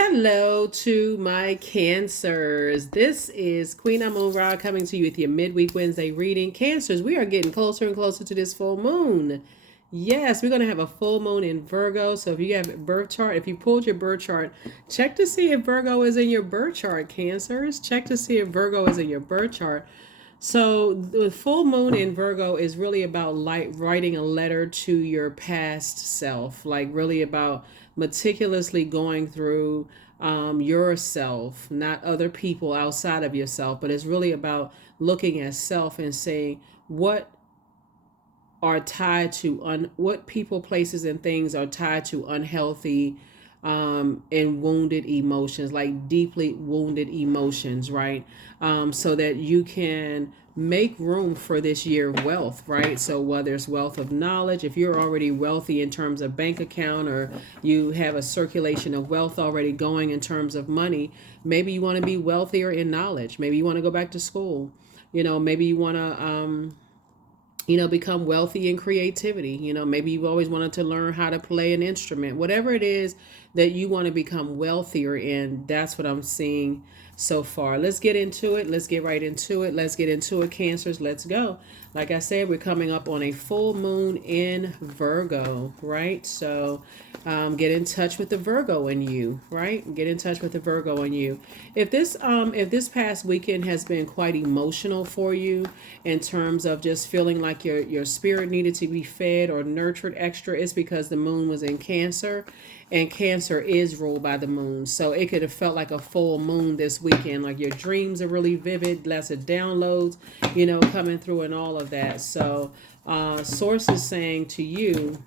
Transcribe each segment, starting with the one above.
Hello to my Cancers. This is Queen Amun Ra coming to you with your midweek Wednesday reading. Cancers, we are getting closer and closer to this full moon. Yes, we're going to have a full moon in Virgo. So if you have a birth chart, if you pulled your birth chart, check to see if Virgo is in your birth chart, Cancers. Check to see if Virgo is in your birth chart. So the full moon in Virgo is really about writing a letter to your past self, like really about meticulously going through yourself, not other people outside of yourself, but it's really about looking at self and saying what are tied to what people, places, and things are tied to unhealthy and wounded emotions, like deeply wounded emotions, right? So that you can make room for this year of wealth, right? So whether it's wealth of knowledge, if you're already wealthy in terms of bank account, or you have a circulation of wealth already going in terms of money, maybe you want to be wealthier in knowledge. Maybe you want to go back to school. Maybe you want to become wealthy in creativity. Maybe you've always wanted to learn how to play an instrument. Whatever it is that you want to become wealthier in, that's what I'm seeing so far. Let's get into it. Let's get right into it. Let's get into it, Cancers. Let's go. Like I said, we're coming up on a full moon in Virgo, right? So get in touch with the Virgo in you, right? Get in touch with the Virgo in you. If this past weekend has been quite emotional for you in terms of just feeling like your spirit needed to be fed or nurtured extra, it's because the moon was in Cancer, and Cancer is ruled by the moon. So it could have felt like a full moon this weekend, like your dreams are really vivid, lots of downloads, coming through and all of that. So source is saying to you,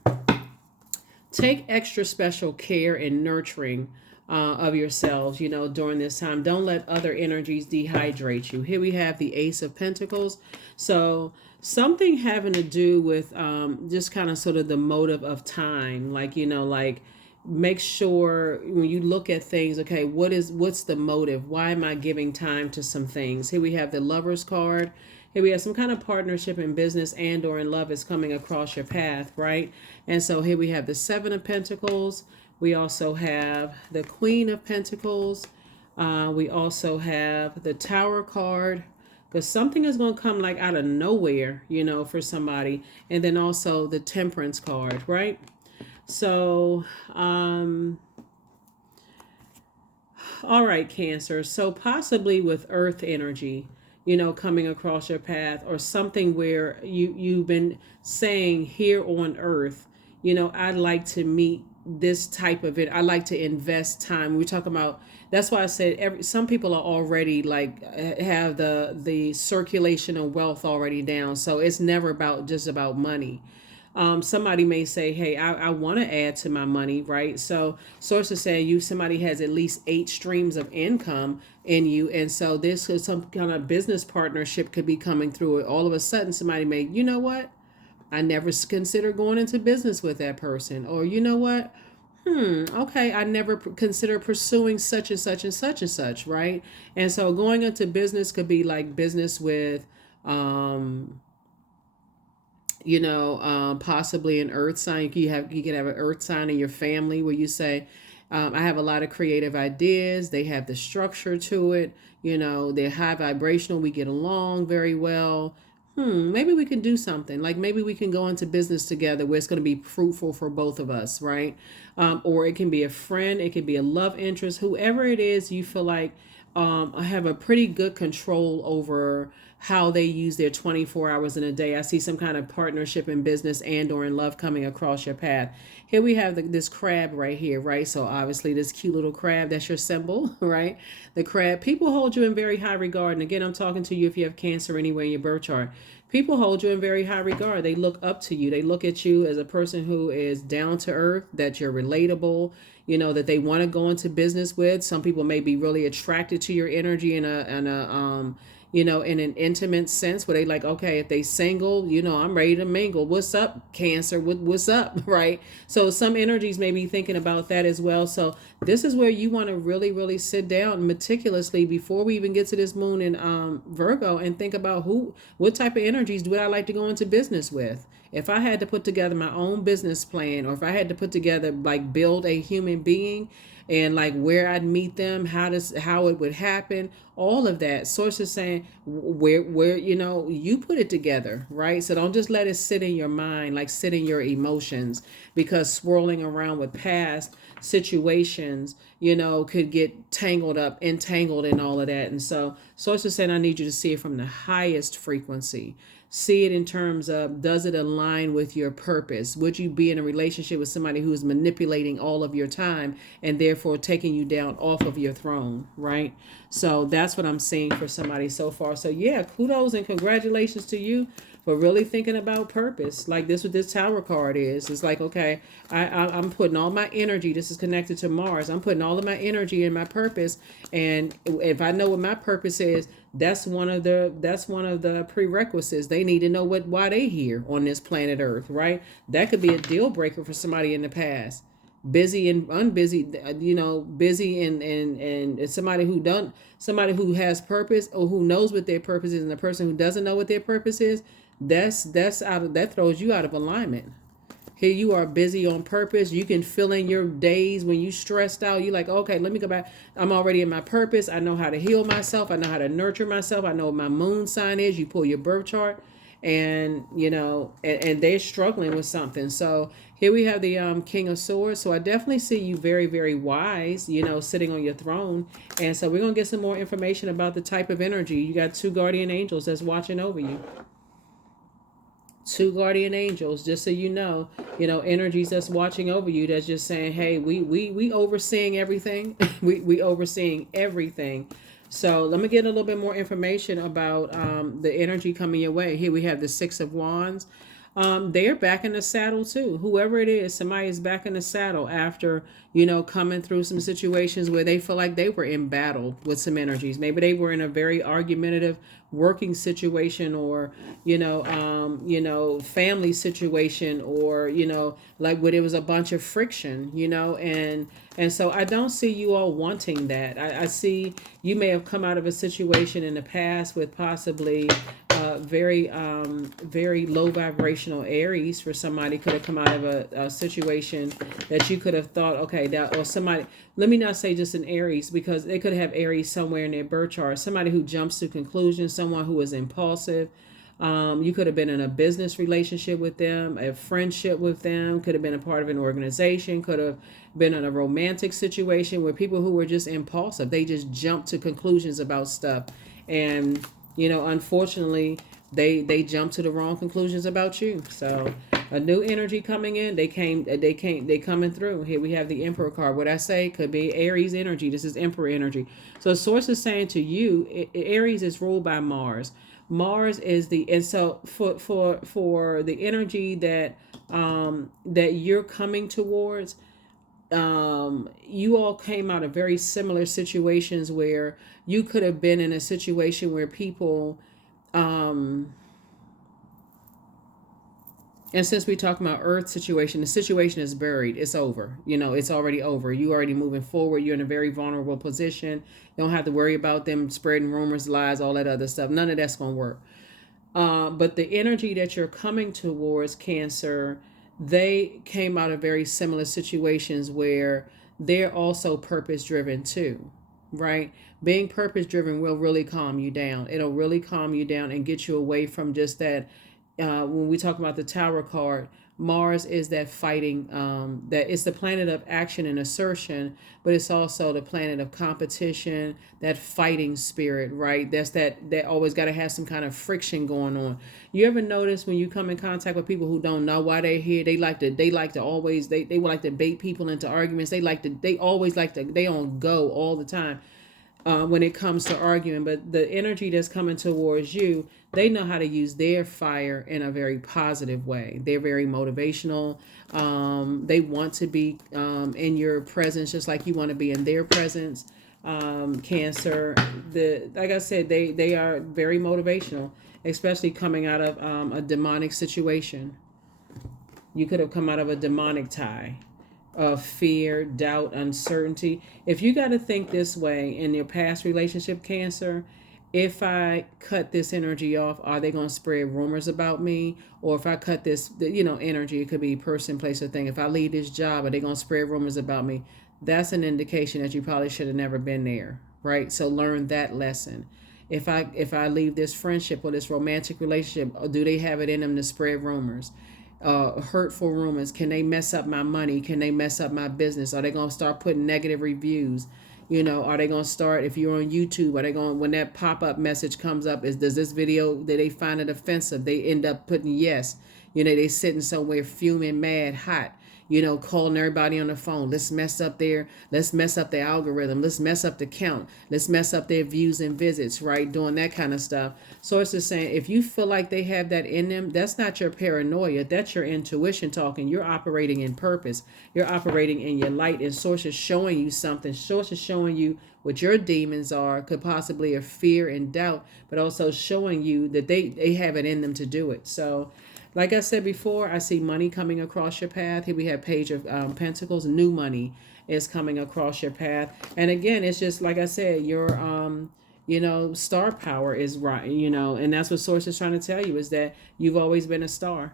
take extra special care and nurturing of yourselves, during this time. Don't let other energies dehydrate you. Here we have the Ace of Pentacles. So something having to do with just kind of sort of the motive of time, like make sure when you look at things, okay, what's the motive? Why am I giving time to some things? Here we have the Lover's card. Here we have some kind of partnership in business and or in love is coming across your path, right? And so here we have the Seven of Pentacles. We also have the Queen of Pentacles. We also have the Tower card, because something is going to come like out of nowhere, for somebody. And then also the Temperance card, right? So, all right, Cancer. So possibly with earth energy, coming across your path, or something where you've been saying here on earth, I'd like to meet this type of it. I like to invest time. We talk about, that's why I said some people are already like have the circulation of wealth already down. So it's never just about money. Somebody may say, hey, I want to add to my money, right? So sources say somebody has at least 8 streams of income in you. And so this is some kind of business partnership could be coming through it. All of a sudden somebody may, you know what? I never considered going into business with that person. Or you know what? Okay, I never consider pursuing such and such and such and such, right? And so going into business could be like business with possibly an earth sign. You could have an earth sign in your family where you say, I have a lot of creative ideas. They have the structure to it. They're high vibrational. We get along very well. Maybe we can do something. Like maybe we can go into business together where it's going to be fruitful for both of us, right? Or it can be a friend. It could be a love interest. Whoever it is, you feel like have a pretty good control over how they use their 24 hours in a day. I see some kind of partnership in business and or in love coming across your path. Here we have this crab right here, right? So obviously this cute little crab, that's your symbol, right? The crab. People hold you in very high regard. And again, I'm talking to you if you have Cancer anywhere in your birth chart. People hold you in very high regard. They look up to you. They look at you as a person who is down to earth, that you're relatable, that they want to go into business with. Some people may be really attracted to your energy in in an intimate sense where they like, okay, if they single, I'm ready to mingle. What's up, Cancer? What's up, right? So some energies may be thinking about that as well. So this is where you want to really, really sit down meticulously before we even get to this moon in Virgo and think about what type of energies would I like to go into business with? If I had to put together my own business plan, or if I had to put together, like build a human being, and like where I'd meet them, how it would happen, all of that. Source is saying where you put it together, right? So don't just let it sit in your mind, like sit in your emotions, because swirling around with past situations, could get tangled up, entangled in all of that. And so source is saying I need you to see it from the highest frequency. See it in terms of, does it align with your purpose? Would you be in a relationship with somebody who's manipulating all of your time and therefore taking you down off of your throne, right? So that's what I'm seeing for somebody so far. So yeah, kudos and congratulations to you for really thinking about purpose. Like this, what this tower card is. It's like, okay, I'm putting all my energy. This is connected to Mars. I'm putting all of my energy in my purpose. And if I know what my purpose is, that's one of the prerequisites. They need to know why they here on this planet Earth, right? That could be a deal breaker for somebody in the past. Busy and unbusy, busy and somebody who has purpose or who knows what their purpose is, and the person who doesn't know what their purpose is, that throws you out of alignment. Here you are busy on purpose. You can fill in your days when you stressed out. You're like, okay, let me go back. I'm already in my purpose. I know how to heal myself. I know how to nurture myself. I know what my moon sign is. You pull your birth chart, and and they're struggling with something. So here we have the King of Swords. So I definitely see you very, very wise, sitting on your throne. And so we're gonna get some more information about the type of energy. You got two guardian angels that's watching over you. Two guardian angels, just so energies that's watching over you, that's just saying, hey, we overseeing everything. we overseeing everything. So let me get a little bit more information about the energy coming your way. Here we have the Six of Wands. They're back in the saddle too. Whoever it is, somebody is back in the saddle after, coming through some situations where they feel like they were in battle with some energies. Maybe they were in a very argumentative working situation, or, family situation, or, like where there was a bunch of friction, and so I don't see you all wanting that. I see you may have come out of a situation in the past with possibly very low vibrational Aries. For somebody could have come out of a situation that you could have thought, okay, that, or somebody, let me not say just an Aries, because they could have Aries somewhere in their birth chart. Somebody who jumps to conclusions, someone who is impulsive. You could have been in a business relationship with them, a friendship with them, could have been a part of an organization, could have been in a romantic situation where people who were just impulsive, they just jumped to conclusions about stuff. And, unfortunately, they jumped to the wrong conclusions about you. So a new energy coming in, they coming through. Here we have the Emperor card. What I say could be Aries energy. This is Emperor energy. So source is saying to you, Aries is ruled by Mars. Mars is and so for the energy that that you're coming towards, you all came out of very similar situations where you could have been in a situation where people, and since we talk about Earth situation, the situation is buried. It's over. It's already over. You already moving forward. You're in a very vulnerable position. You don't have to worry about them spreading rumors, lies, all that other stuff. None of that's going to work. But the energy that you're coming towards, Cancer, they came out of very similar situations where they're also purpose driven too, right? Being purpose driven will really calm you down. It'll really calm you down and get you away from just that. When we talk about the Tower card, Mars is that fighting, that it's the planet of action and assertion, but it's also the planet of competition, that fighting spirit, right? That always got to have some kind of friction going on. You ever notice when you come in contact with people who don't know why they're here, they like to always, they would like to bait people into arguments. They always like to, they on go all the time. When it comes to arguing, but the energy that's coming towards you, they know how to use their fire in a very positive way. They're very motivational. They want to be in your presence just like you want to be in their presence. Cancer, like I said, they are very motivational, especially coming out of a demonic situation. You could have come out of a demonic tie of fear, doubt, uncertainty. If you got to think this way in your past relationship, Cancer, if I cut this energy off, are they going to spread rumors about me? Or if I cut this, energy, it could be person, place, or thing. If I leave this job, are they going to spread rumors about me? that's an indication that you probably should have never been there, right? So learn that lesson. If I leave this friendship or this romantic relationship, or do they have it in them to spread rumors, hurtful rumors? Can they mess up my money? Can they mess up my business? Are they gonna start putting negative reviews? Are they gonna start, if you're on YouTube, are they going, when that pop-up message comes up, does this video, did they find it offensive? They end up putting yes. They sitting somewhere fuming, mad, hot, calling everybody on the phone. Let's mess up their algorithm. Let's mess up the count. Let's mess up their views and visits, right? Doing that kind of stuff. So it's just saying, if you feel like they have that in them, that's not your paranoia. That's your intuition talking. You're operating in purpose. You're operating in your light, and source is showing you something. Source is showing you what your demons are, could possibly of fear and doubt, but also showing you that they have it in them to do it. So like I said before, I see money coming across your path. Here we have Page of Pentacles. New money is coming across your path. And again, it's just like I said, your star power is right, and that's what Source is trying to tell you, is that you've always been a star.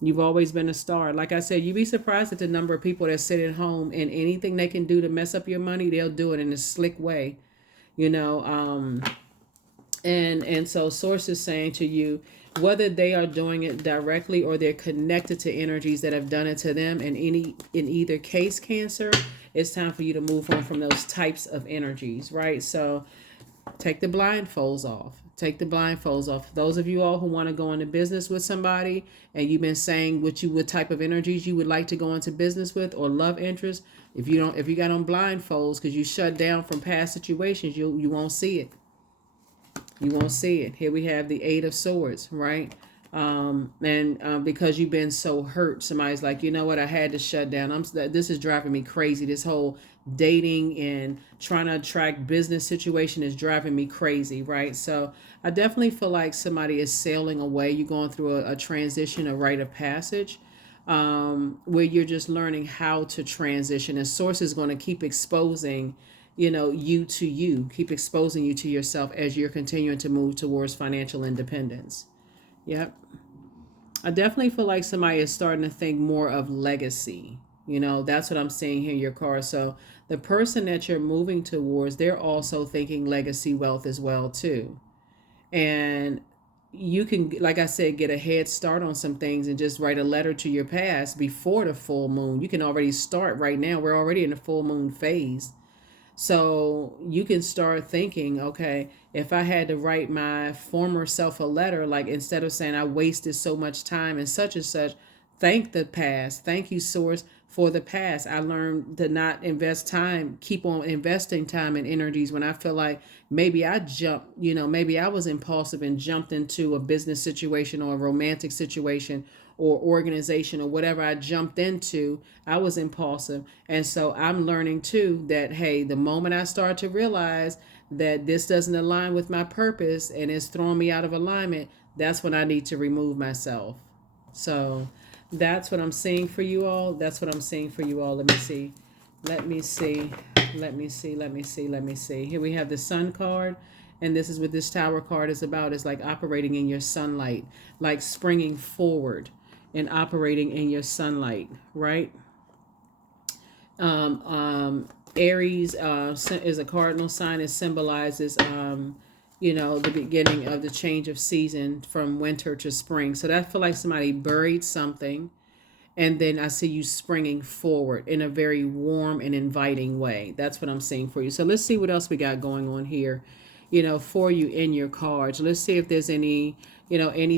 You've always been a star. Like I said, you'd be surprised at the number of people that sit at home, and anything they can do to mess up your money, they'll do it in a slick way. And so Source is saying to you, whether they are doing it directly or they're connected to energies that have done it to them, in either case, Cancer, it's time for you to move on from those types of energies, right? So take the blindfolds off. Take the blindfolds off. Those of you all who want to go into business with somebody, and you've been saying what type of energies you would like to go into business with, or love interest, if you got on blindfolds because you shut down from past situations, you won't see it. You won't see it. Here we have the Eight of Swords, right? Because you've been so hurt, somebody's like, you know what, I had to shut down. This is driving me crazy. This whole dating and trying to attract business situation is driving me crazy, right? So I definitely feel like somebody is sailing away. You're going through a transition, a rite of passage, where you're just learning how to transition. And Source is going to keep exposing you to you, keep exposing you to yourself as you're continuing to move towards financial independence. Yep. I definitely feel like somebody is starting to think more of legacy. That's what I'm seeing here in your card. So the person that you're moving towards, they're also thinking legacy wealth as well too. And you can, like I said, get a head start on some things and just write a letter to your past before the full moon. You can already start right now. We're already in the full moon phase. So you can start thinking, okay, if I had to write my former self a letter, like instead of saying I wasted so much time and such, thank the past. Thank you, Source, for the past. I learned to not invest time, keep on investing time and energies when I feel like maybe maybe I was impulsive and jumped into a business situation or a romantic situation or organization or whatever I jumped into. I was impulsive. And so I'm learning too that, hey, the moment I start to realize that this doesn't align with my purpose and it's throwing me out of alignment, that's when I need to remove myself. So that's what I'm seeing for you all. That's what I'm seeing for you all. Let me see. Let me see. Let me see. Let me see. Let me see. Here we have the Sun card. And this is what this Tower card is about. It's like operating in your sunlight, like springing forward and operating in your sunlight, right? Aries is a cardinal sign. It symbolizes, the beginning of the change of season from winter to spring. So that feel like somebody buried something, and then I see you springing forward in a very warm and inviting way. That's what I'm seeing for you. So let's see what else we got going on here, for you in your cards. Let's see if there's any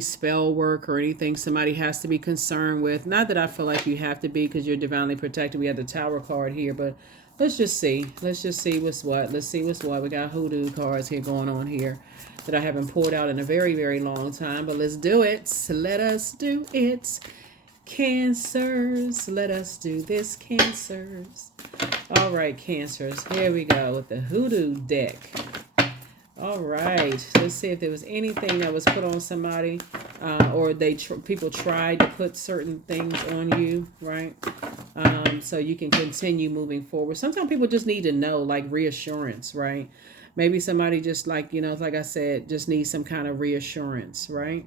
spell work or anything somebody has to be concerned with. Not that I feel like you have to be, because you're divinely protected. We have the Tower card here, but let's just see. Let's just see what's what. Let's see what's what. We got hoodoo cards here going on here that I haven't pulled out in a very, very long time, but let's do it. Let us do it. Cancers, let us do this, Cancers. All right, Cancers, here we go with the hoodoo deck. All right, let's see if there was anything that was put on somebody, or people tried to put certain things on you, right? So you can continue moving forward. Sometimes people just need to know, like reassurance, right? Maybe somebody just like I said, just needs some kind of reassurance, right?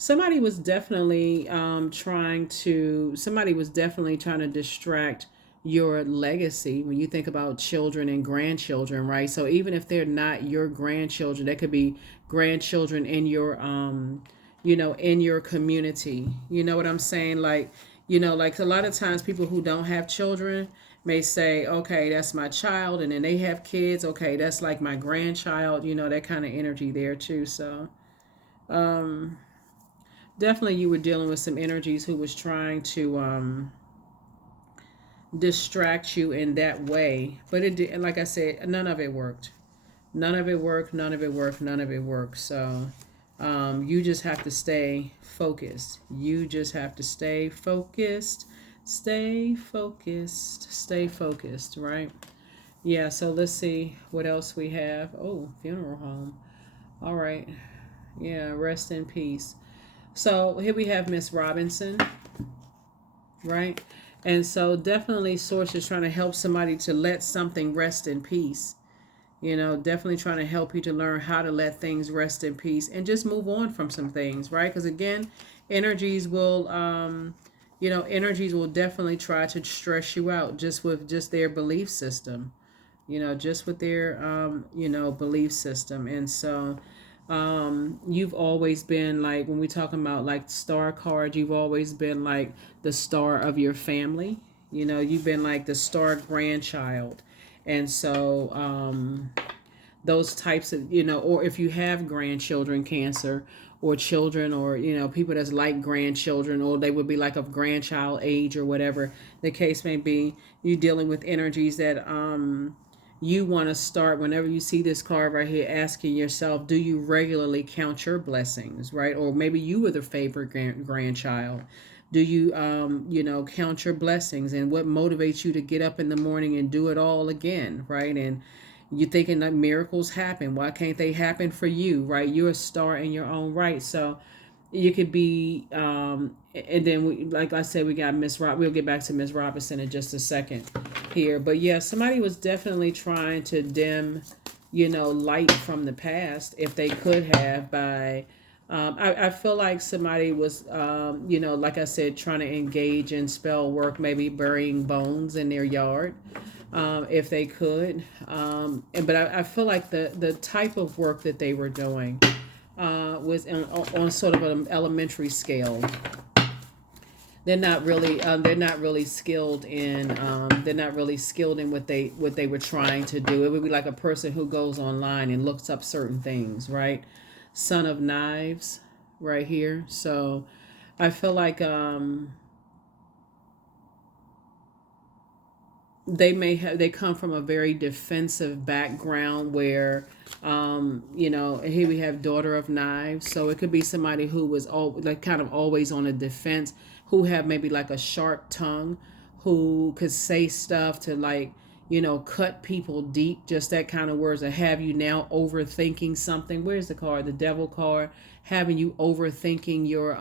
somebody was definitely trying to distract your legacy when you think about children and grandchildren, right? So even if they're not your grandchildren, they could be grandchildren in your in your community. You know what I'm saying? Like, like a lot of times people who don't have children may say, okay, that's my child, and then they have kids, okay, that's like my grandchild, that kind of energy there too. So um definitely you were dealing with some energies who was trying to distract you in that way, but it did, like I said, none of it worked. None of it worked, none of it worked, none of it worked. So you just have to stay focused. You just have to stay focused. Stay focused. Stay focused, right? Yeah, so let's see what else we have. Oh, funeral home. All right. Yeah, rest in peace. So here we have Miss Robinson, right? And so definitely source is trying to help somebody to let something rest in peace. Definitely trying to help you to learn how to let things rest in peace and just move on from some things, right? Because again, energies will energies will definitely try to stress you out just with just their belief system, just with their belief system. And so you've always been like, when we talking about like star cards, you've always been like the star of your family. You've been like the star grandchild. And so those types of, or if you have grandchildren, Cancer, or children, or people that's like grandchildren, or they would be like of grandchild age, or whatever the case may be, you dealing with energies that you want to start, whenever you see this card right here, asking yourself, do you regularly count your blessings, right? Or maybe you were the favorite grandchild. Do you count your blessings, and what motivates you to get up in the morning and do it all again, right? And you're thinking that miracles happen. Why can't they happen for you, right? You're a star in your own right. So you could be, and then like I said, we got Miss Rob. We'll get back to Miss Robinson in just a second here. But yeah, somebody was definitely trying to dim, light from the past, if they could have, by I feel like somebody was, like I said, trying to engage in spell work, maybe burying bones in their yard, if they could. But I feel like the type of work that they were doing was on sort of an elementary scale. They're not really skilled in what they were trying to do. It would be like a person who goes online and looks up certain things, right? Son of Knives, right here. So I feel like they come from a very defensive background, where here we have Daughter of Knives. So it could be somebody who was all like kind of always on a defense, who have maybe like a sharp tongue, who could say stuff to, like, cut people deep, just that kind of words, that have you now overthinking something. Where's the card? The Devil card. Having you overthinking your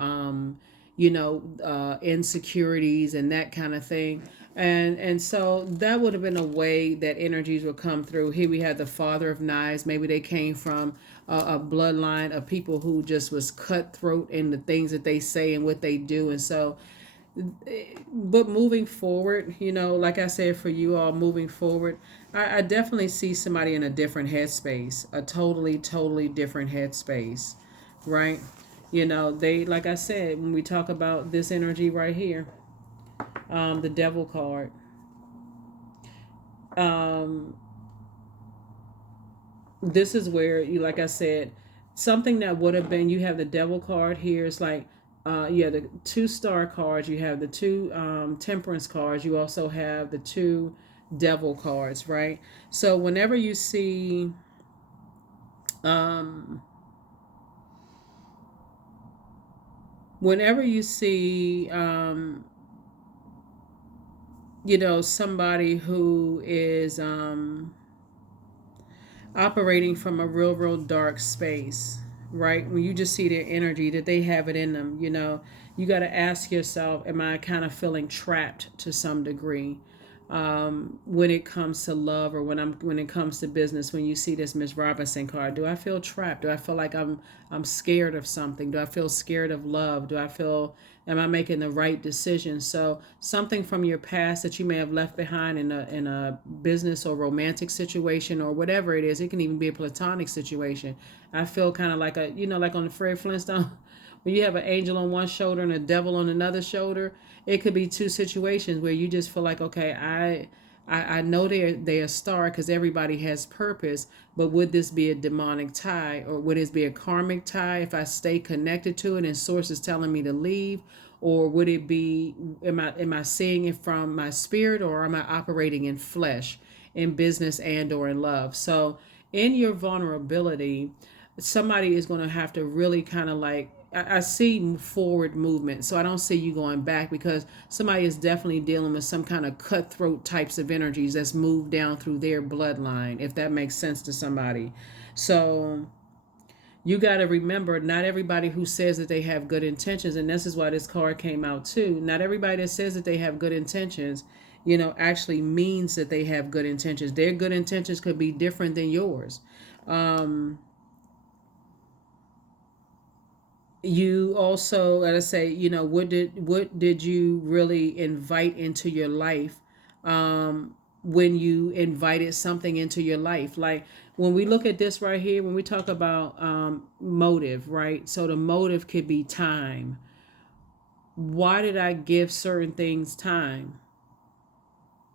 insecurities and that kind of thing. And so that would have been a way that energies would come through. Here we had the Father of Knives. Maybe they came from a bloodline of people who just was cutthroat in the things that they say and what they do. And so, but moving forward, like I said, for you all moving forward, I definitely see somebody in a different headspace, a totally different headspace, right? They, like I said, when we talk about this energy right here, the Devil card, um, this is where you, like I said, something that would have been, you have the Devil card here. It's like, you have the two Star cards, you have the two Temperance cards, you also have the two Devil cards, right? So um, whenever you see somebody who is operating from a real dark space, right? When you just see their energy, that they have it in them, you got to ask yourself, am I kind of feeling trapped to some degree? when it comes to love, or when it comes to business, when you see this Miss Robinson card? Do I feel trapped? Do I feel like I'm scared of something? Do I feel scared of love? Do I feel, am I making the right decision? So something from your past that you may have left behind in a business or romantic situation or whatever it is. It can even be a platonic situation. I feel kind of like like on the Fred Flintstone, when you have an angel on one shoulder and a devil on another shoulder. It could be two situations where you just feel like, okay, I know they're a star because everybody has purpose, but would this be a demonic tie, or would this be a karmic tie if I stay connected to it and source is telling me to leave? Or would it be, am I seeing it from my spirit, or am I operating in flesh, in business and or in love? So in your vulnerability, somebody is going to have to really kind of like, I see forward movement. So I don't see you going back, because somebody is definitely dealing with some kind of cutthroat types of energies that's moved down through their bloodline, if that makes sense to somebody. So you got to remember, not everybody who says that they have good intentions, and this is why this card came out too, not everybody that says that they have good intentions, actually means that they have good intentions. Their good intentions could be different than yours. Um, you also gotta say, what did you really invite into your life, when you invited something into your life? Like when we look at this right here, when we talk about motive, right? So the motive could be time. Why did I give certain things time?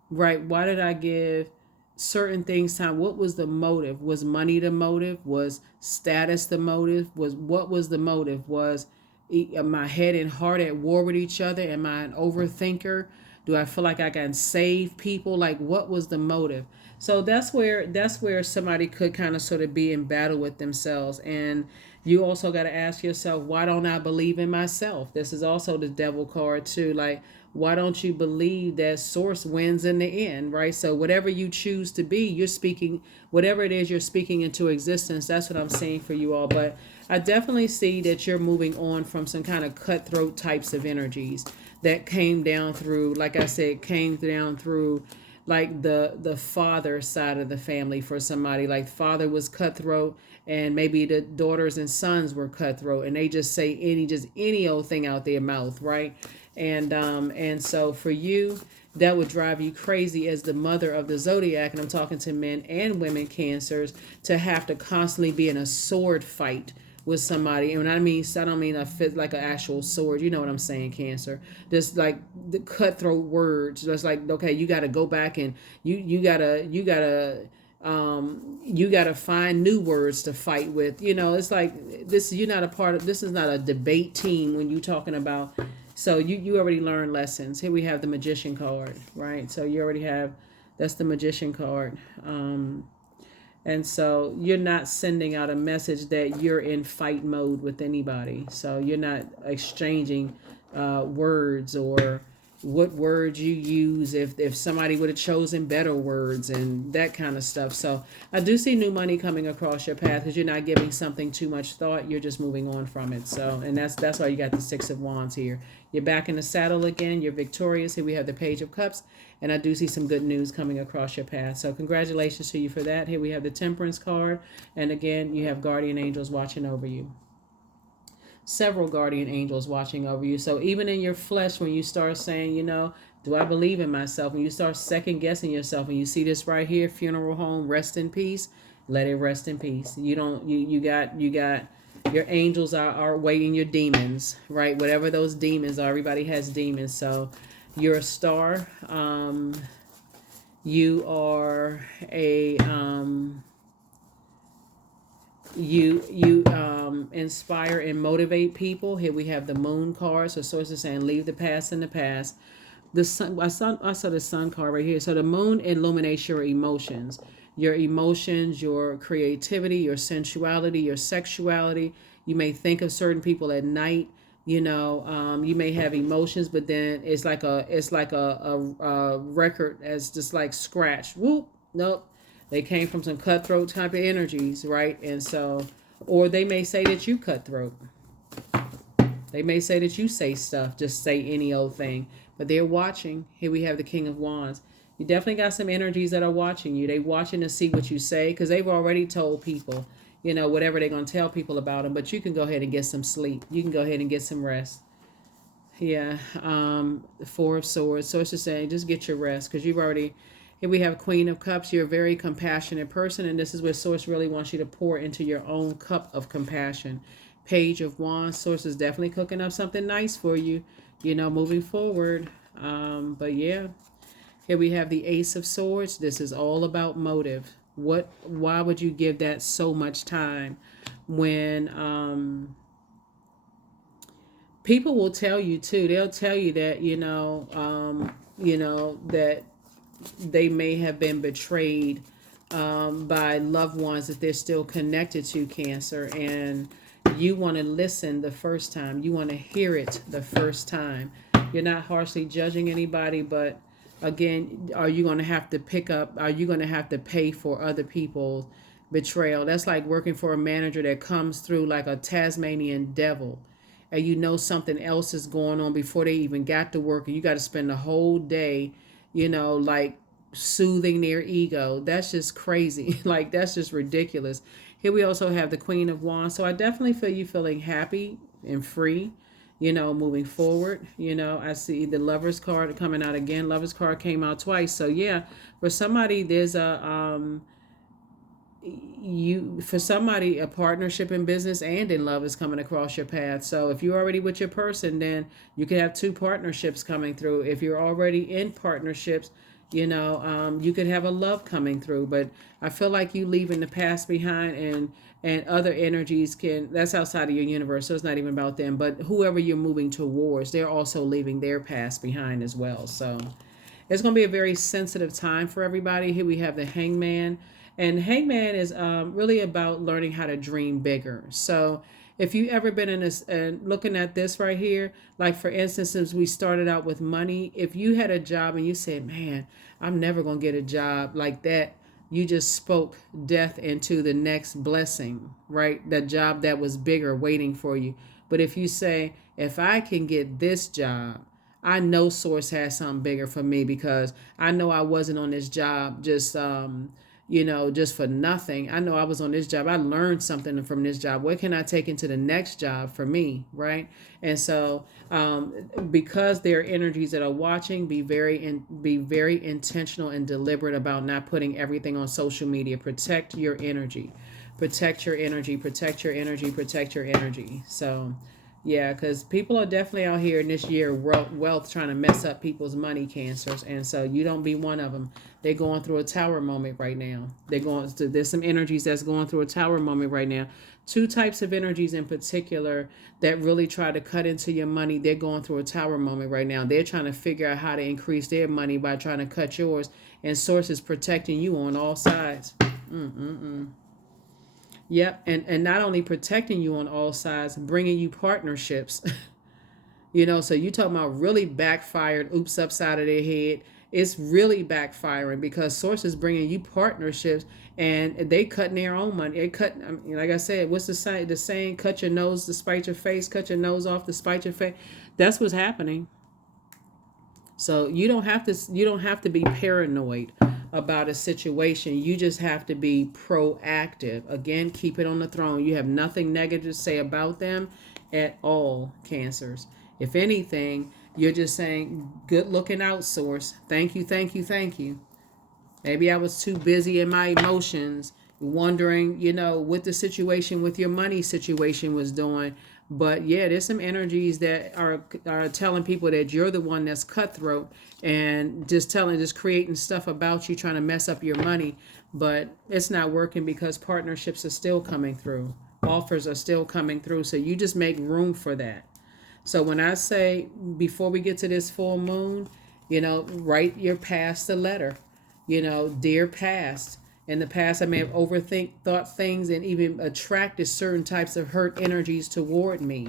Right? Why did I give certain things time? What was the motive? Was money the motive? Was status the motive? What was the motive? Was my head and heart at war with each other? Am I an overthinker? Do I feel like I can save people? Like, what was the motive? So that's where somebody could kind of sort of be in battle with themselves. And you also got to ask yourself, why don't I believe in myself? This is also the devil card too. Like, why don't you believe that source wins in the end, right? So whatever you choose to be, you're speaking, whatever it is you're speaking into existence. That's what I'm saying for you all. But I definitely see that you're moving on from some kind of cutthroat types of energies that came down through, like I said, came down through like the father side of the family. For somebody, like father was cutthroat, and maybe the daughters and sons were cutthroat, and they just say any old thing out their mouth, right? And so for you, that would drive you crazy as the mother of the Zodiac, and I'm talking to men and women cancers, to have to constantly be in a sword fight with somebody. And when I don't mean a fit like an actual sword. You know what I'm saying, Cancer? Just like the cutthroat words. Just like, okay, you got to go back, and you gotta find new words to fight with. It's like this. You're not a part of this. Is not a debate team when you're talking about. So you already learned lessons. Here we have the Magician card, right? So you already have, that's the Magician card. And so you're not sending out a message that you're in fight mode with anybody. So you're not exchanging words, or what words you use, if somebody would have chosen better words and that kind of stuff. So I do see new money coming across your path, because you're not giving something too much thought. You're just moving on from it. So, and that's why you got the Six of Wands here. You're back in the saddle again. You're victorious. Here we have the Page of Cups. And I do see some good news coming across your path. So congratulations to you for that. Here we have the Temperance card. And again, you have guardian angels watching over you. Several guardian angels watching over you. So even in your flesh, when you start saying, do I believe in myself? When you start second guessing yourself, and you see this right here, funeral home, rest in peace, let it rest in peace. You got your angels are waiting your demons, right? Whatever those demons are, everybody has demons. So you're a star. You are a you inspire and motivate people. Here we have the Moon card. So source is saying, leave the past in the past. The sun, I saw the Sun card right here. So the Moon illuminates your emotions, your creativity, your sensuality, your sexuality. You may think of certain people at night. You may have emotions, but then it's like a record as just like scratch. Whoop, nope. They came from some cutthroat type of energies, right? And so, or they may say that you cutthroat. They may say that you say stuff, just say any old thing, but they're watching. Here we have the King of Wands. You definitely got some energies that are watching you. They watching to see what you say because they've already told people, whatever they're going to tell people about them. But you can go ahead and get some sleep. You can go ahead and get some rest. Yeah. The Four of Swords. So it's just saying, just get your rest because you've already. Here we have Queen of Cups. You're a very compassionate person, and this is where Source really wants you to pour into your own cup of compassion. Page of Wands. Source is definitely cooking up something nice for you, moving forward. But yeah, here we have the Ace of Swords. This is all about motive. Why would you give that so much time when people will tell you too. They'll tell you that that they may have been betrayed by loved ones that they're still connected to, Cancer, and you want to listen the first time. You want to hear it the first time. You're not harshly judging anybody, but again, are you going to have to pick up? Are you going to have to pay for other people's betrayal? That's like working for a manager that comes through like a Tasmanian devil, and something else is going on before they even got to work, and you got to spend the whole day, like soothing their ego. That's just crazy. Like, that's just ridiculous. Here we also have the Queen of Wands. So I definitely feel you feeling happy and free, moving forward. I see the Lovers card coming out again. Lovers card came out twice. So yeah, for somebody, there's a partnership in business and in love is coming across your path. So if you're already with your person, then you could have two partnerships coming through. If you're already in partnerships, you could have a love coming through. But I feel like you leaving the past behind, and other energies that's outside of your universe, so it's not even about them. But whoever you're moving towards, they're also leaving their past behind as well. So it's going to be a very sensitive time for everybody. Here we have the Hangman. And Hangman is really about learning how to dream bigger. So if you ever been in this and looking at this right here, like for instance, since we started out with money, if you had a job and you said, man, I'm never going to get a job like that, you just spoke death into the next blessing, right? That job that was bigger waiting for you. But if you say, if I can get this job, I know Source has something bigger for me, because I know I wasn't on this job just for nothing. I know I was on this job. I learned something from this job. What can I take into the next job for me, right? And so, because there are energies that are watching, be very intentional and deliberate about not putting everything on social media. Protect your energy. Protect your energy. Protect your energy. Protect your energy. So, yeah, because people are definitely out here in this year wealth trying to mess up people's money, Cancers, and so you don't be one of them. They're going through a tower moment right now. There's some energies that's going through a tower moment right now. Two types of energies in particular that really try to cut into your money. They're going through a tower moment right now. They're trying to figure out how to increase their money by trying to cut yours, and Source is protecting you on all sides. Mm-mm-mm. Yep, and not only protecting you on all sides, bringing you partnerships. So you talking about really backfired, oops, upside of their head. It's really backfiring because Source is bringing you partnerships, and they cutting their own money. They cut, I mean, like I said, what's the saying? Cut your nose to spite your face. Cut your nose off to spite your face. That's what's happening. So you don't have to be paranoid about a situation. You just have to be proactive. Again, keep it on the throne. You have nothing negative to say about them at all, Cancers. If anything, you're just saying, good looking out, Source. Thank you, thank you, thank you. Maybe I was too busy in my emotions, wondering, what the situation with your money situation was doing. But yeah, there's some energies that are telling people that you're the one that's cutthroat and just creating stuff about you, trying to mess up your money. But it's not working because partnerships are still coming through. Offers are still coming through. So you just make room for that. So when I say, before we get to this full moon, write your past a letter. Dear past. In the past, I may have thought things and even attracted certain types of hurt energies toward me.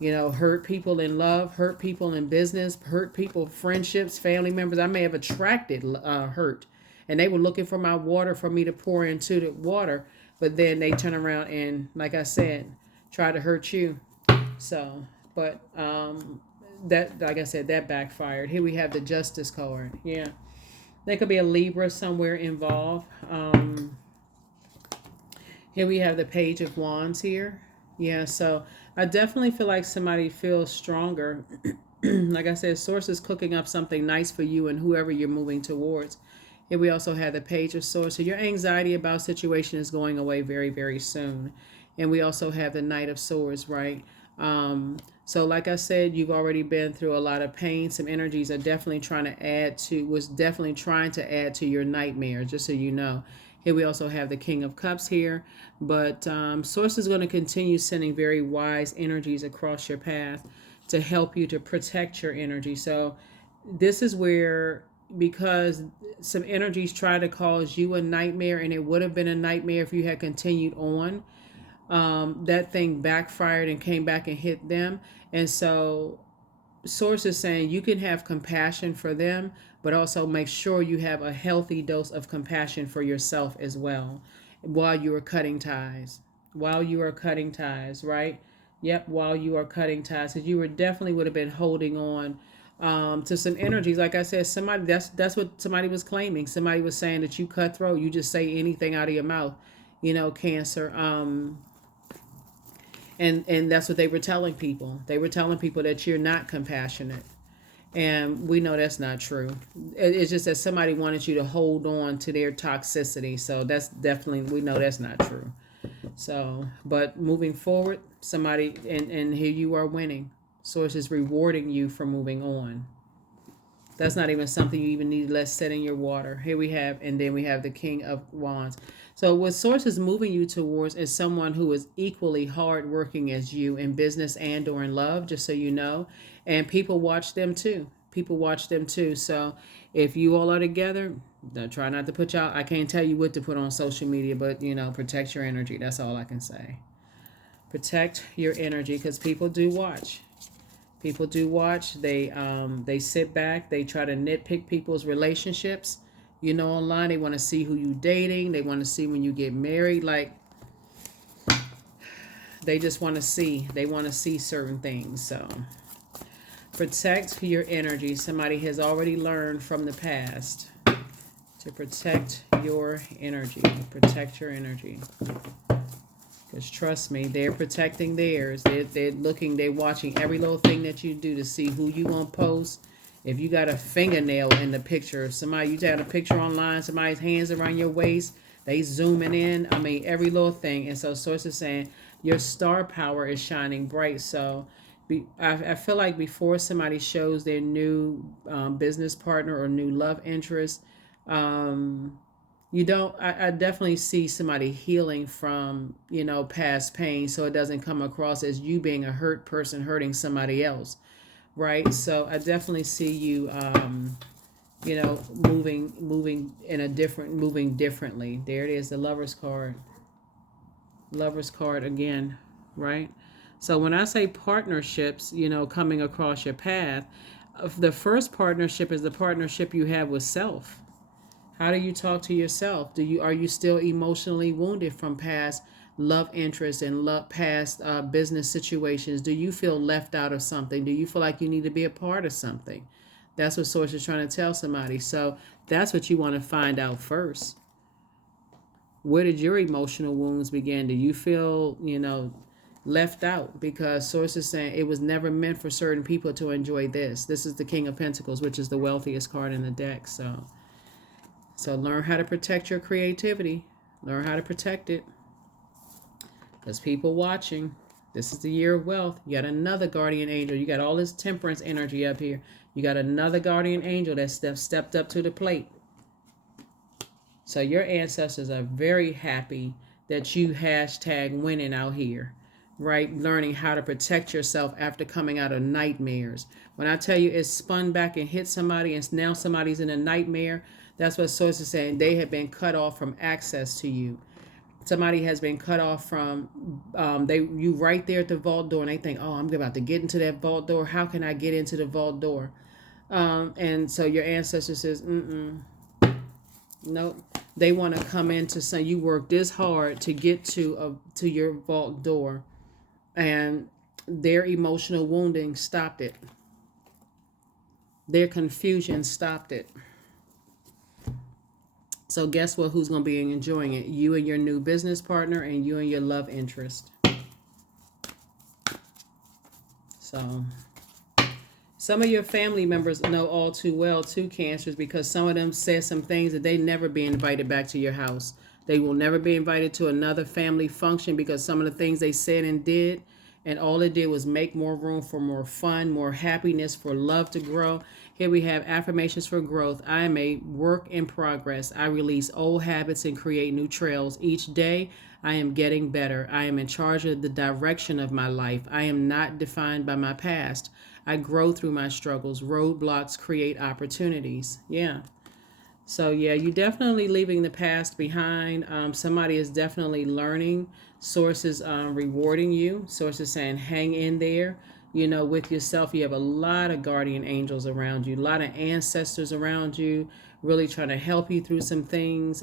Hurt people in love, hurt people in business, hurt people, friendships, family members. I may have attracted hurt. And they were looking for my water for me to pour into the water. But then they turn around and, like I said, try to hurt you. So, but that, like I said, that backfired. Here we have the Justice card. Yeah. There could be a Libra somewhere involved. Here we have the Page of Wands here. Yeah, so I definitely feel like somebody feels stronger. Like I said, source is cooking up something nice for you and whoever you're moving towards. Here we also have the Page of Swords. So your anxiety about situation is going away very, very soon. And we also have the Knight of Swords, right? So like I said, you've already been through a lot of pain. Some energies are definitely trying to was definitely trying to add to your nightmare, just so you know. Here we also have the King of Cups here. But Source is going to continue sending very wise energies across your path to help you to protect your energy. So this is where, because some energies try to cause you a nightmare, and it would have been a nightmare if you had continued on, that thing backfired and came back and hit them. And so Source is saying you can have compassion for them, but also make sure you have a healthy dose of compassion for yourself as well while you are cutting ties. While you are cutting ties, right? Yep, while you are cutting ties. Because you were definitely would have been holding on to some energies. Like I said, somebody that's what somebody was claiming. Somebody was saying that you cutthroat, you just say anything out of your mouth, Cancer. And that's what they were telling people. They were telling people that you're not compassionate. And we know that's not true. It's just that somebody wanted you to hold on to their toxicity. So that's definitely, we know that's not true. So, but moving forward, somebody, and here you are winning. Source is rewarding you for moving on. That's not even something you even need to let sit in your water. Here we have, and then we have the King of Wands. So what Source is moving you towards is someone who is equally hardworking as you in business and or in love, just so you know. And people watch them too. People watch them too. So if you all are together, try not to put y'all, I can't tell you what to put on social media, but protect your energy. That's all I can say. Protect your energy, because people do watch. People do watch. They sit back. They try to nitpick people's relationships. Online they want to see who you dating. They want to see when you get married. Like they just want to see. They want to see certain things. So protect your energy. Somebody has already learned from the past to protect your energy. Protect your energy. Because trust me, they're protecting theirs. They're looking, they're watching every little thing that you do to see who you want to post. If you got a fingernail in the picture, if you got a picture online, somebody's hands around your waist, they zooming in. I mean, every little thing. And so Source is saying your star power is shining bright. So I feel like before somebody shows their new business partner or new love interest, you don't, I definitely see somebody healing from past pain, so it doesn't come across as you being a hurt person hurting somebody else, right? So I definitely see you moving in a different, moving differently. There it is, the Lover's card. Lover's card again, right? So when I say partnerships, coming across your path, the first partnership is the partnership you have with self. How do you talk to yourself? Are you still emotionally wounded from past love interests and past business situations? Do you feel left out of something? Do you feel like you need to be a part of something? That's what Source is trying to tell somebody. So that's what you want to find out first. Where did your emotional wounds begin? Do you feel, left out? Because Source is saying it was never meant for certain people to enjoy this. This is the King of Pentacles, which is the wealthiest card in the deck. So learn how to protect your creativity. Learn how to protect it. Because people watching. This is the year of wealth. You got another guardian angel. You got all this temperance energy up here. You got another guardian angel that stepped up to the plate. So your ancestors are very happy that you #winning out here. Right? Learning how to protect yourself after coming out of nightmares. When I tell you it's spun back and hit somebody and now somebody's in a nightmare, that's what Source is saying. They have been cut off from access to you. Somebody has been cut off from you right there at the vault door, and they think, oh, I'm about to get into that vault door. How can I get into the vault door? And so your ancestor says, nope. They want to come in to say you worked this hard to get to your vault door, and their emotional wounding stopped it. Their confusion stopped it. So guess what? Who's going to be enjoying it? You and your new business partner, and you and your love interest. So some of your family members know all too well, too, Cancers, because some of them said some things that they never be invited back to your house. They will never be invited to another family function because some of the things they said and did, and all it did was make more room for more fun, more happiness, for love to grow. Here we have affirmations for growth. I am a work in progress. I release old habits and create new trails each day. I am getting better. I am in charge of the direction of my life. I am not defined by my past. I grow through my struggles. Roadblocks create opportunities. Yeah. So, yeah, you definitely leaving the past behind. Somebody is definitely learning. Sources rewarding you. Sources saying, hang in there. You know, with yourself, you have a lot of guardian angels around you, a lot of ancestors around you, really trying to help you through some things.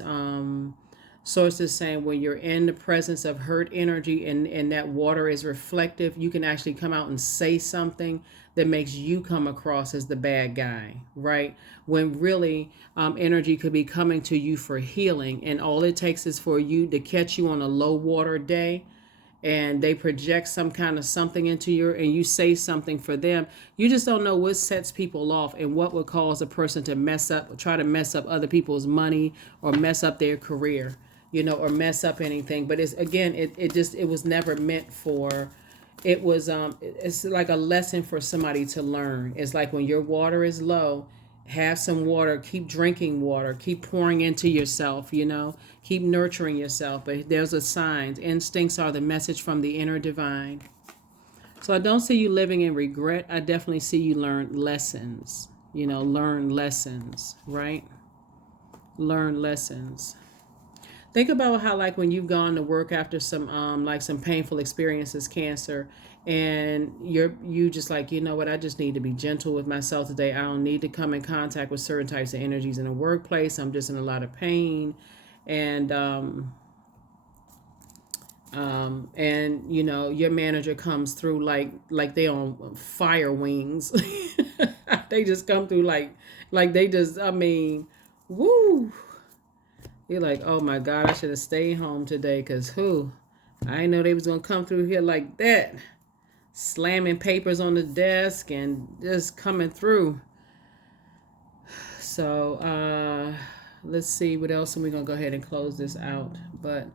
Sources saying when you're in the presence of hurt energy and that water is reflective, you can actually come out and say something that makes you come across as the bad guy, right? When really energy could be coming to you for healing, and all it takes is for you to catch you on a low water day, and they project some kind of something into your, and you say something for them. You just don't know what sets people off and what would cause a person to mess up, try to mess up other people's money, or mess up their career, you know, or mess up anything. But it's, again, it was never meant for, it was it's like a lesson for somebody to learn. It's like when your water is low, have some water, keep drinking water, keep pouring into yourself, you know, keep nurturing yourself. But there's a sign. Instincts are the message from the inner divine. So I don't see you living in regret. I definitely see you learn lessons, you know, learn lessons, right? Learn lessons. Think about how, like, when you've gone to work after some like some painful experiences, Cancer, and you just like, you know what, I just need to be gentle with myself today. I don't need to come in contact with certain types of energies in the workplace. I'm just in a lot of pain. And and you know, your manager comes through like they on fire wings. They just come through like they just, I mean, woo. You're like, oh my God, I should have stayed home today, because who? I didn't know they was going to come through here like that. Slamming papers on the desk and just coming through. So let's see what else. And we're going to go ahead and close this out. But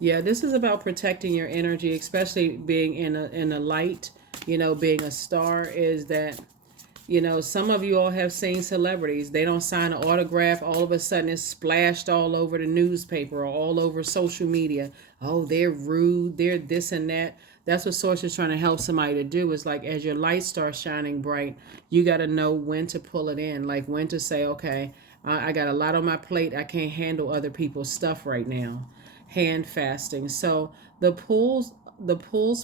yeah, this is about protecting your energy, especially being in a light, you know, being a star, is that, you know, some of you all have seen celebrities. They don't sign an autograph. All of a sudden, it's splashed all over the newspaper or all over social media. Oh, they're rude. They're this and that. That's what Source is trying to help somebody to do. Is like, as your light starts shining bright, you got to know when to pull it in. Like when to say, okay, I got a lot on my plate. I can't handle other people's stuff right now. Hand fasting. So the pulls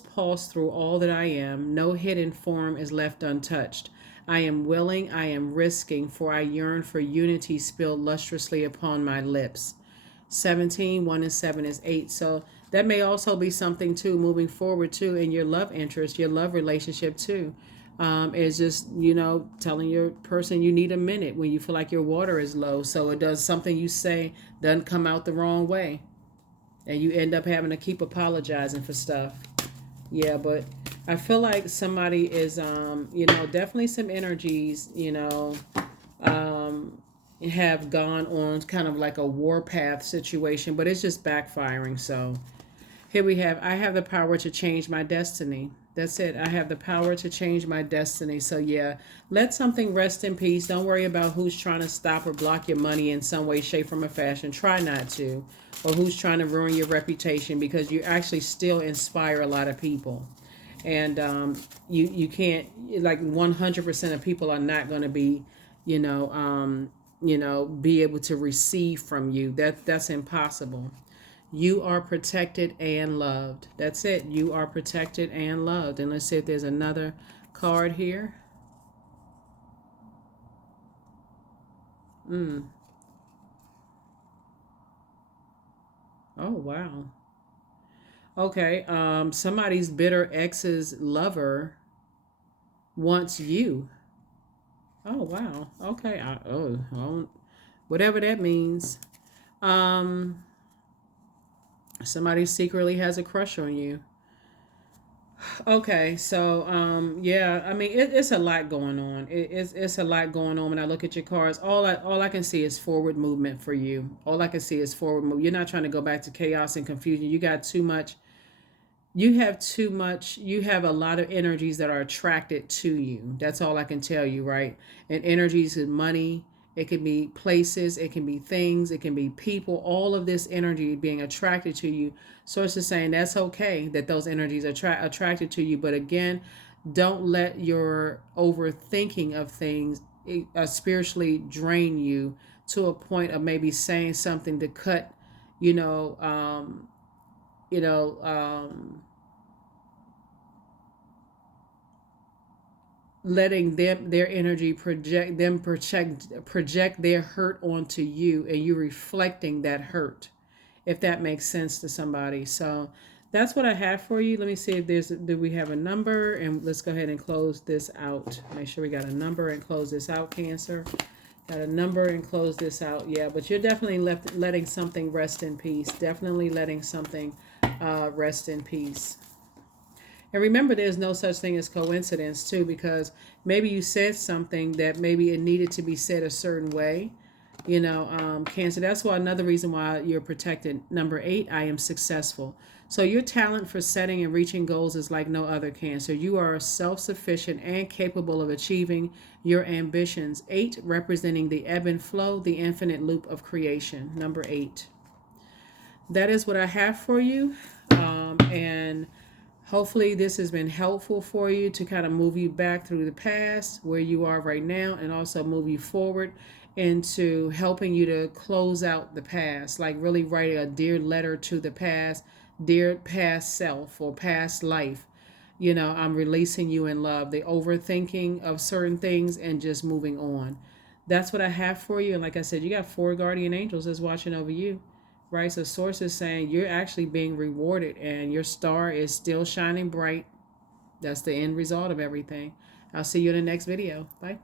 pulse through all that I am. No hidden form is left untouched. I am willing, I am risking, for I yearn for unity spilled lustrously upon my lips. 17, 1 and 7 is 8. So that may also be something too, moving forward too, in your love interest, your love relationship too. Is just, you know, telling your person you need a minute when you feel like your water is low. So it does something you say doesn't come out the wrong way. And you end up having to keep apologizing for stuff. Yeah, but I feel like somebody is, you know, definitely some energies, you know, have gone on kind of like a warpath situation, but it's just backfiring. So here we have, I have the power to change my destiny. That's it. I have the power to change my destiny. So yeah, let something rest in peace. Don't worry about who's trying to stop or block your money in some way, shape, form, or fashion. Try not to. Or who's trying to ruin your reputation, because you actually still inspire a lot of people. And you can't, like, 100% of people are not going to be, you know, be able to receive from you. That's impossible. You are protected and loved. That's it. You are protected and loved. And let's see if there's another card here. Oh, wow. Okay. Somebody's bitter ex's lover wants you. Oh, wow. Okay. Whatever that means. Um, somebody secretly has a crush on you. Okay, so yeah, I mean it's a lot going on. It's a lot going on when I look at your cards. All I can see is forward movement for you. All I can see is forward move. You're not trying to go back to chaos and confusion. You got too much. You have too much. You have a lot of energies that are attracted to you. That's all I can tell you, right? And energies is money. It can be places, it can be things, it can be people, all of this energy being attracted to you. Source is saying that's okay that those energies are attracted to you. But again, don't let your overthinking of things spiritually drain you to a point of maybe saying something to cut, you know, you know, letting them their energy project their hurt onto you, and you reflecting that hurt, if that makes sense to somebody. So that's what I have for you. Let me see if do we have a number, and let's go ahead and close this out. Make sure we got a number and close this out, Cancer. Got a number and close this out. Yeah, but you're definitely letting something rest in peace. Definitely letting something rest in peace. And remember, there's no such thing as coincidence, too, because maybe you said something that maybe it needed to be said a certain way. Cancer, that's why another reason why you're protected. Number 8, I am successful. So your talent for setting and reaching goals is like no other, Cancer. You are self-sufficient and capable of achieving your ambitions. 8, representing the ebb and flow, the infinite loop of creation. Number 8. That is what I have for you. And hopefully this has been helpful for you to kind of move you back through the past where you are right now, and also move you forward into helping you to close out the past, like really writing a dear letter to the past, dear past self or past life. I'm releasing you in love, the overthinking of certain things and just moving on. That's what I have for you. And like I said, you got 4 guardian angels that's watching over you, right? So source is saying you're actually being rewarded and your star is still shining bright. That's the end result of everything. I'll see you in the next video. Bye.